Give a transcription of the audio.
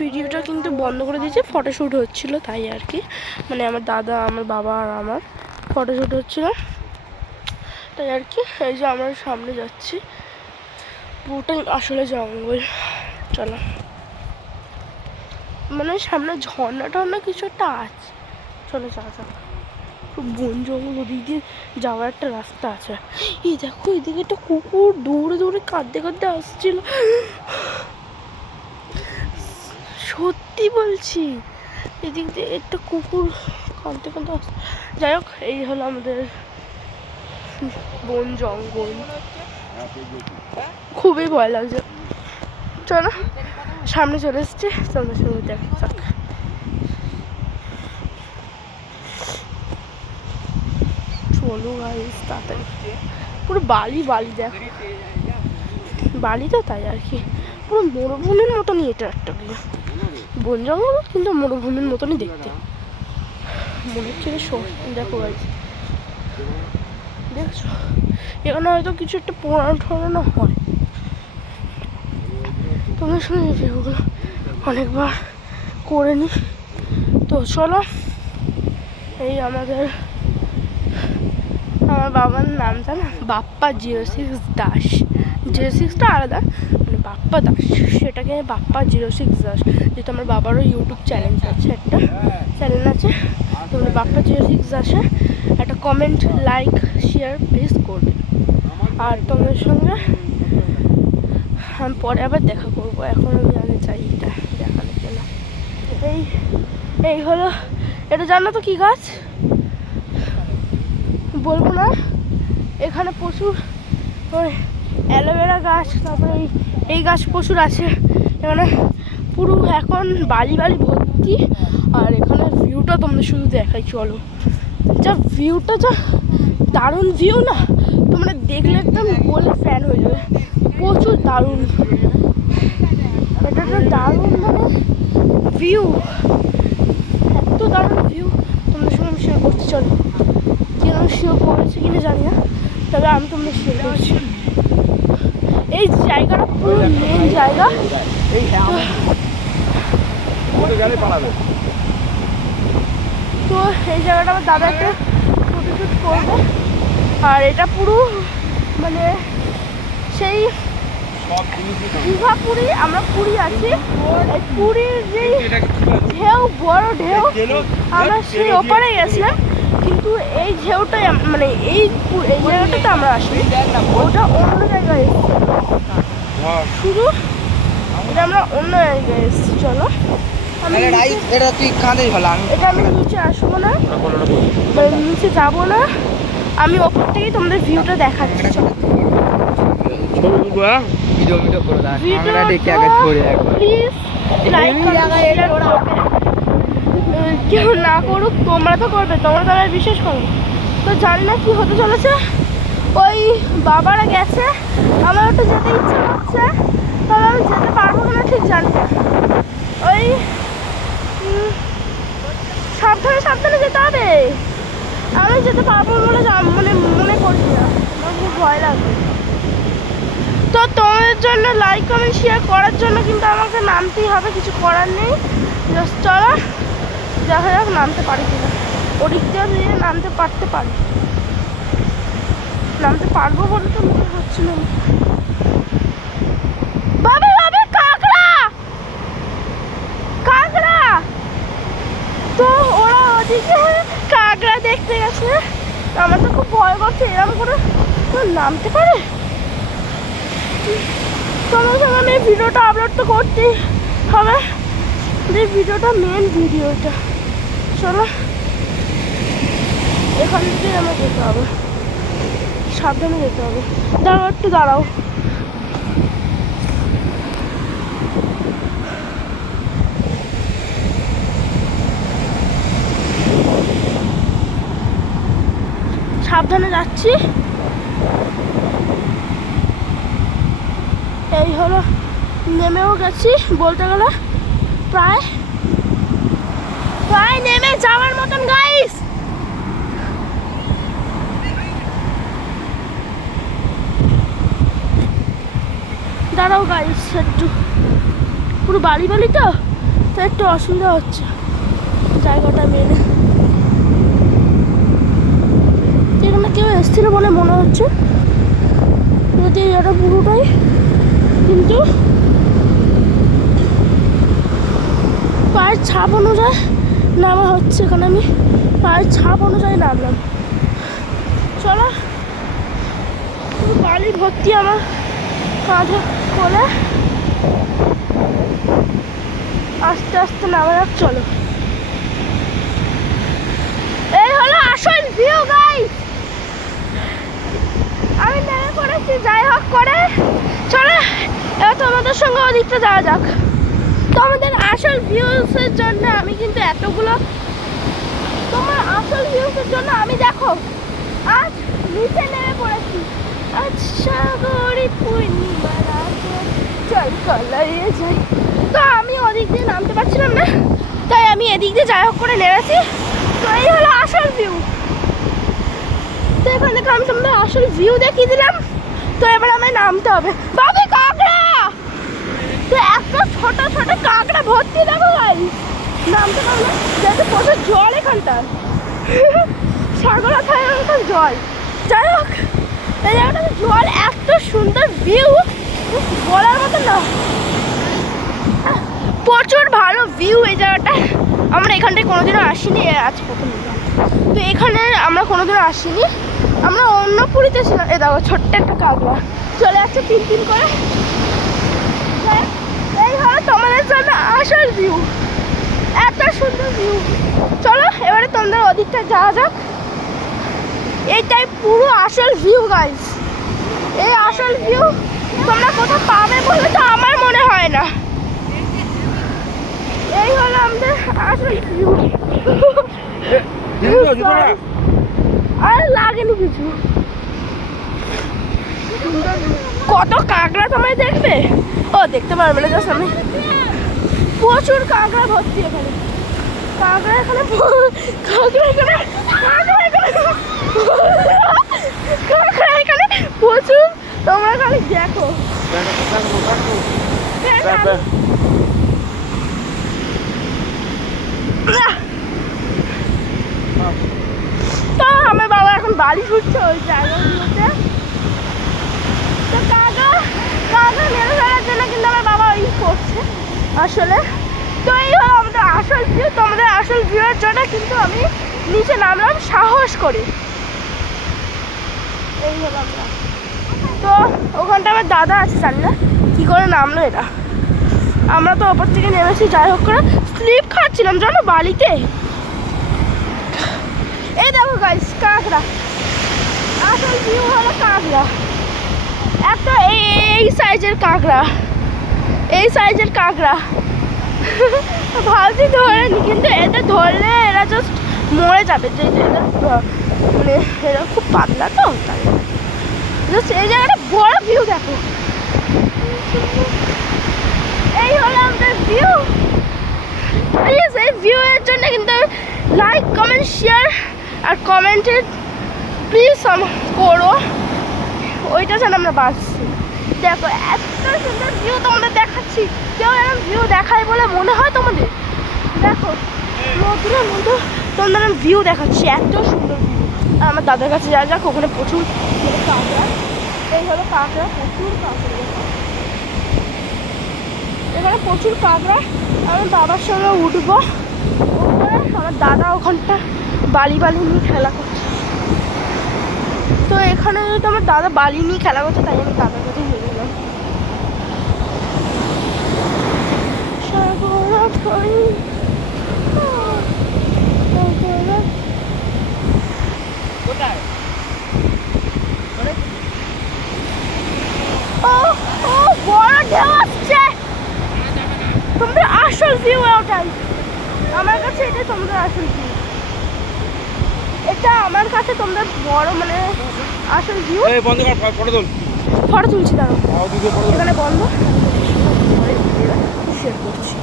ভিডিওটা কিন্তু বন্ধ করে দিয়েছি, ফটোশ্যুট হচ্ছিল তাই আর কি, মানে আমার দাদা, আমার বাবা আর আমার ফটোশ্যুট হচ্ছিল তাই আর কি। এই যে আমরা সামনে যাচ্ছি, পুরোটাই আসলে জঙ্গল। চলো, মানে সামনে ঝর্ণা টর্ণা কিছু একটা আছে, চলো যাওয়া যাক। খুব বন জঙ্গল, ওদিক দিয়ে যাওয়ার একটা রাস্তা আছে। এই দেখো এদিকে একটা কুকুর দৌড়ে দৌড়ে কাঁদতে কাঁদতে আসছিল, সত্যি বলছি। এদিক দিয়ে একটা কুকুর কাঁদতে কাঁদতে আসছে। যাই হোক, এই হলো আমাদের বন জঙ্গল, খুবই ভয় লাগছে। চলো সামনে চলে এসছি, তোমাদের সঙ্গে দেখা যাক। চলো গাইস তাড়াতাড়ি, পুরো বালি বালি, দেখো বালি তো, তাই আর কি পুরো মরুভূমির মতনই এটা একটা বন জঙ্গল, কিন্তু মরুভূমির মতনই দেখতে মনে হচ্ছে। দেখো গাইস, দেখছো এখানে হয়তো কিছু একটা পোড়ানো ঠোড়ানো হয়। তোমার সঙ্গে ভিডিওগুলো অনেকবার করে নি। তো চলো, এই আমার বাবার নামটা না বাপ্পা 06 দাস, 06টা আলাদা, মানে বাপ্পা দাস, সেটাকে বাপ্পা 06 দাস। যেহেতু আমার বাবারও ইউটিউব চ্যানেল আছে, একটা চ্যানেল আছে, তোমরা বাপ্পা 06 দাসে একটা কমেন্ট, লাইক, শেয়ার প্লিজ করবে। আর তোমাদের সঙ্গে আমি পরে আবার দেখা করবো, এখন আমি আগে চাই এটা দেখানোর জন্য। এই হলো, এটা জানো তো কি গাছ বলবো না, এখানে প্রচুর ওই অ্যালোভেরা গাছ, তারপরে এই গাছ প্রচুর আছে এখানে, পুরো এখন বালি বালি ভর্তি। আর এখানে ভিউটা তোমরা শুধু দেখাই, চলো যা ভিউটা, যা দারুণ ভিউ না, তোমরা দেখলে একদম বলে ফ্যান হয়ে যাবে, প্রচুর দারুণ, এটা একটা দারুণ মানে ভিউ, এত দারুণ ভিউ তোমাদের সঙ্গে আমি শেয়ার করতে। চলো, কেন শেয়ার করেছি কিনা জানি না, তবে আমি তোমাদের শেয়ার করছি। এই জায়গাটা পুরো মেন জায়গা, তো এই জায়গাটা আমার দাদা একটা ফটোশ্যুট করবে। আর এটা পুরো মানে সেই দীঘা পুরী, আমরা পুরী আছি, এই পুরীর যে ঢেউ, বড় ঢেউ, আমরা সেই ওপারে গেছিলাম, কিন্তু এই ঢেউটাই মানে এই জায়গাটাতে আমরা আসি, ওটা অন্য জায়গায় এসেছি, শুধু এটা আমরা অন্য জায়গায় এসেছি। চলো, এটা আমি নিচে আসবো না, নিচে যাবো না, আমি ওপর থেকেই তোমাদের ভিউটা দেখাচ্ছি। চলো, কেউ না করুক, তোমরা তো করবে, তোমরা তো বিশেষ করো। তো জানি না কি হতে চলেছে, ওই বাবারা গেছে, আমার একটু যেতে ইচ্ছে করছে, তবে আমি যেতে পারবো কিনা ঠিক জানি না। ওই সাবধানে সাবধানে যেতে হবে, আমি যেতে পারবো বলে মানে মনে করছি না, আমার খুব ভয় লাগবে। তো তোমাদের জন্য লাইক কমেন্ট শেয়ার করার জন্য কিন্তু আমাকে নামতেই হবে, কিছু করার নেই। জাস্ট চলো দেখা যাক নামতে পারি কিনা, ওদিক দিয়ে নামতে পারি, নামতে পারবো বলে তো মনে হচ্ছে না। বাবা বাবা, কাঁকড়া কাঁকড়া, তো ওরা ওদিকে কাঁকড়া দেখতে গেছে, আমার তো খুব ভয় করছে, এরকম করে নামতে পারে। তোমার সঙ্গে আমি ভিডিওটা আপলোড তো করতেই হবে, যে ভিডিওটা মেন ভিডিওটা। চলো, এখান থেকে আমার যেতে হবে, সাবধানে যেতে হবে। দাঁড়াও, একটু দাঁড়াও, সাবধানে যাচ্ছি। এই হলো, নেমেও গেছি বলতে গেলে, প্রায় নেমে যাওয়ার মতন গাইস। দাঁড়াও গাইস, একটু পুরো বালি বালি তো, তো একটু অসুবিধা হচ্ছে জায়গাটা মেনে। এখানে কেউ এসেছিল বলে মনে হচ্ছে, যদি এটা পুরোটাই, কিন্তু পায়ের ছাপ অনুযায়ী নামা হচ্ছে। এখানে আমি পায়ের ছাপ অনুযায়ী নামলাম। চলো, বালি ভর্তি আমার কাঁধে কোলে, আস্তে আস্তে নামা যাক। চলো, এই হলো আসল ভিউ গাইস। আমি নেমে পড়েছি যাই হোক করে। চলো এবার তোমাদের সঙ্গে ওদিকটা যাওয়া যাক। তো আমাদের আসল ভিউসের জন্য আমি কিন্তু এতগুলো, তোমার আসল ভিউসের জন্য আমি দেখো আজ নিচে নেমে পড়েছি। আচ্ছা গরি পূর্ণিমা রাতে চল কলাইয়ে যাই। তো আমি ওদিক দিয়ে নামতে পারছিলাম না, তাই আমি এদিক দিয়ে যাই হোক করে নেমেছি। তো এই হলো আসল ভিউ। তো এখান থেকে আমি তোমাদের আসল ভিউ দেখিয়ে দিলাম। তো এবার আমায় নামতে হবে। বাবু কাঁকড়া, তো একটা ছোট ছোট কাঁকড়া ভর্তি দেখো ভাই। নামতে পারবো না যেহেতু প্রচুর জল এখানটার, সাগর খায় এখানকার জল। যাই হোক, এই জায়গাটাতে জল, এত সুন্দর ভিউ বলার মতো না, প্রচুর ভালো ভিউ এই জায়গাটা। আমরা এখানটায় কোনোদিনও আসিনি, আজ প্রথম। তো এখানে আমরা কোনোদিনও আসিনি, আমরা অন্য পুরীতে ছিলাম। এ দেখো ছোট্ট একটা কাঁকড়া চলে যাচ্ছে তিন তিন করে। এই হলো তোমাদের জন্য আসল ভিউ, এত সুন্দর ভিউ। চলো এবারে তোমাদের ওদিকটা যাওয়া যাক। এইটাই পুরো আসল ভিউ গাইস। এই আসল ভিউ তোমরা কোথাও পাবে বলে তো আমার মনে হয় না। এই হলো আমাদের আসল ভিউ। আর লাগেনি কিছু। কত কাঁকড়া তোমায় দেখবে, ও দেখতে পারবে না, জাস্ট আমি প্রচুর কাঁকড়া ভর্তি এখানে। কাঁকড়া এখানে, কাঁকড়া এখানে, কাঁকড়া এখানে প্রচুর। তোমরা খালি দেখো। তো আমার বাবা এখন বাড়ি ছুটছে ওই জায়গাগুলোতে। তো কাঁকড়া মেরে ফেলার জন্য কিন্তু আমার বাবা ওই করছে আসলে। তো এই হলো আমাদের আসল ভিউ। তোমাদের আসল ভিউয়ের জন্য কিন্তু আমি নিচে নামলাম সাহস করে। এই হলো আমরা। তো ওখানটা আমার দাদা আছে, জানি না কী করে নামলো এরা। আমরা তো ওপর থেকে নেমেছি যাই হোক করে, স্লিপ খাচ্ছিলাম জানো বালিতে। এই দেখো গাইস কাঁকড়া, আসল ভিউ হলো কাঁকড়া। একটা এই সাইজের কাঁকড়া, এই সাইজের কাঁকড়া। ভাবছি ধরেনি, কিন্তু এদের ধরলে এরা জাস্ট মরে যাবে। যে এদের মানে এরা খুব পাতলা, তো তাই জাস্ট এই জায়গাটা বড় ভিউ দেখো। এই হলো আমাদের ভিউ। প্লিজ এই ভিউয়ের জন্য কিন্তু লাইক কমেন্ট শেয়ার আর কমেন্টে প্লিজ করো, ওইটা যেন আমরা বাঁচছি। দেখো এত সুন্দর ভিউ তোমাদের দেখাচ্ছি, কেউ এরকম ভিউ দেখায় বলে মনে হয় তোমাদের? দেখো মধুরের মধ্যে তোমাদের আমি ভিউ দেখাচ্ছি, এত সুন্দর ভিউ। আর আমার দাদার কাছে যা যাক, ওখানে প্রচুর কাঁকড়া। এই হলো কাঁকড়া, প্রচুর কাঁকড়া এখানে, প্রচুর কাঁকড়া। আমি বাবার সঙ্গে উঠবো, আমার দাদা ওখানটা বালি নিয়ে খেলা করছে। তো এখানে যেহেতু আমার দাদা বালি নিয়ে খেলা করছে, তাই আমি দাদার কাছে নিয়ে গেলাম। বড় ঢেউ আসছে। তোমাদের আসল ভিউ ওটাই, আমার কাছে এটাই তোমাদের আসল ভিউ। এটা আমার কাছে তোমাদের বড় মানে আসল ভিউ। ফটো তুলছি, দাঁড়ো এখানে বন্ধ শেয়ার করছি।